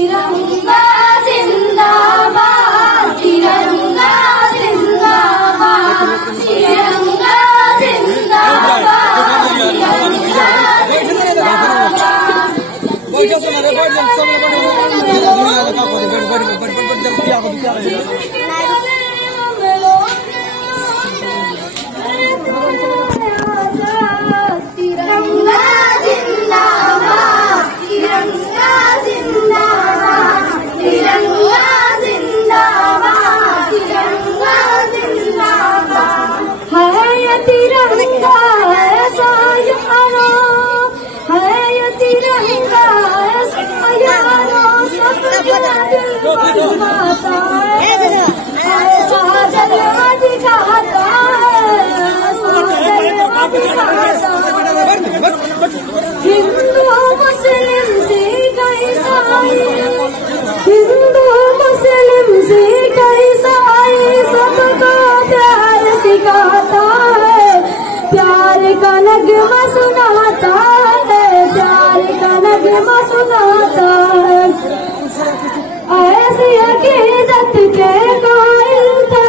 तिरंगा जिंदाबाद, तिरंगा जिंदाबाद, तिरंगा जिंदाबाद, तिरंगा हिंदू मुस्लिम सिख ईसाई, हिंदू मुस्लिम सिख ईसाई सबको प्यार सिखाता है, प्यार का नगमा सुनाता है, प्यार का नगमा सुनाता है। ऐसी अकीदत के कायल थे,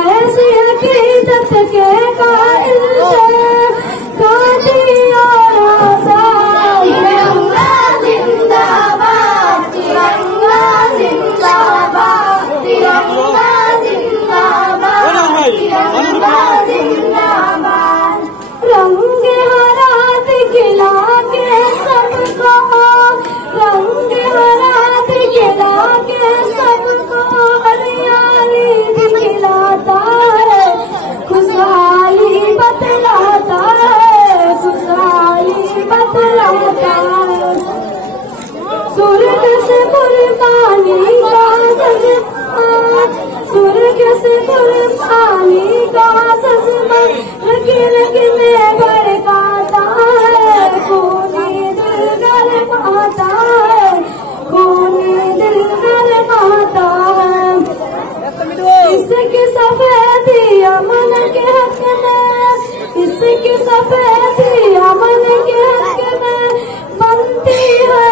ऐसी अकीदत के कायल थे, स्वर्ग से कुर्बानी का जज्बा, स्वर्ग से कुर्बानी का जज्बा रग रग में भड़काता है, खूनी दिल गरमाता है, खूनी दिल गरमाता है। इसकी सफेदी अमन के हक में, इसकी सफेदी अमन के हक में बनती है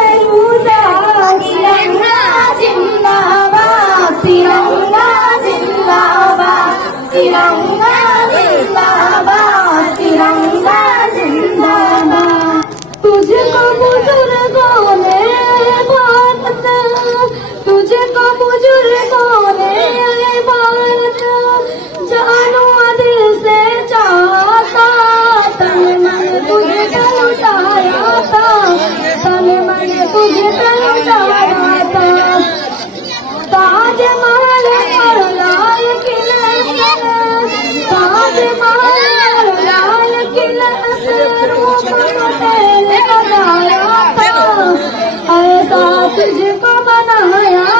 तिरंगा जिंदाबाद, तिरंगा जिंदाबाद, तिरंगा जिंदाबाद, तिरंगा जिंदाबाद। तुझको बुजुर्गों ने भारत, तुझको बुजुर्गों ने भारत जानो दिल से चाहता, तन मन तुझे लौटाया था, तन मन तुझे लौटाया था। ताजमहल और लाल किले से, ताजमहल और लाल किले से रूप पटेल बनाया था, ऐसा तुझको बनाया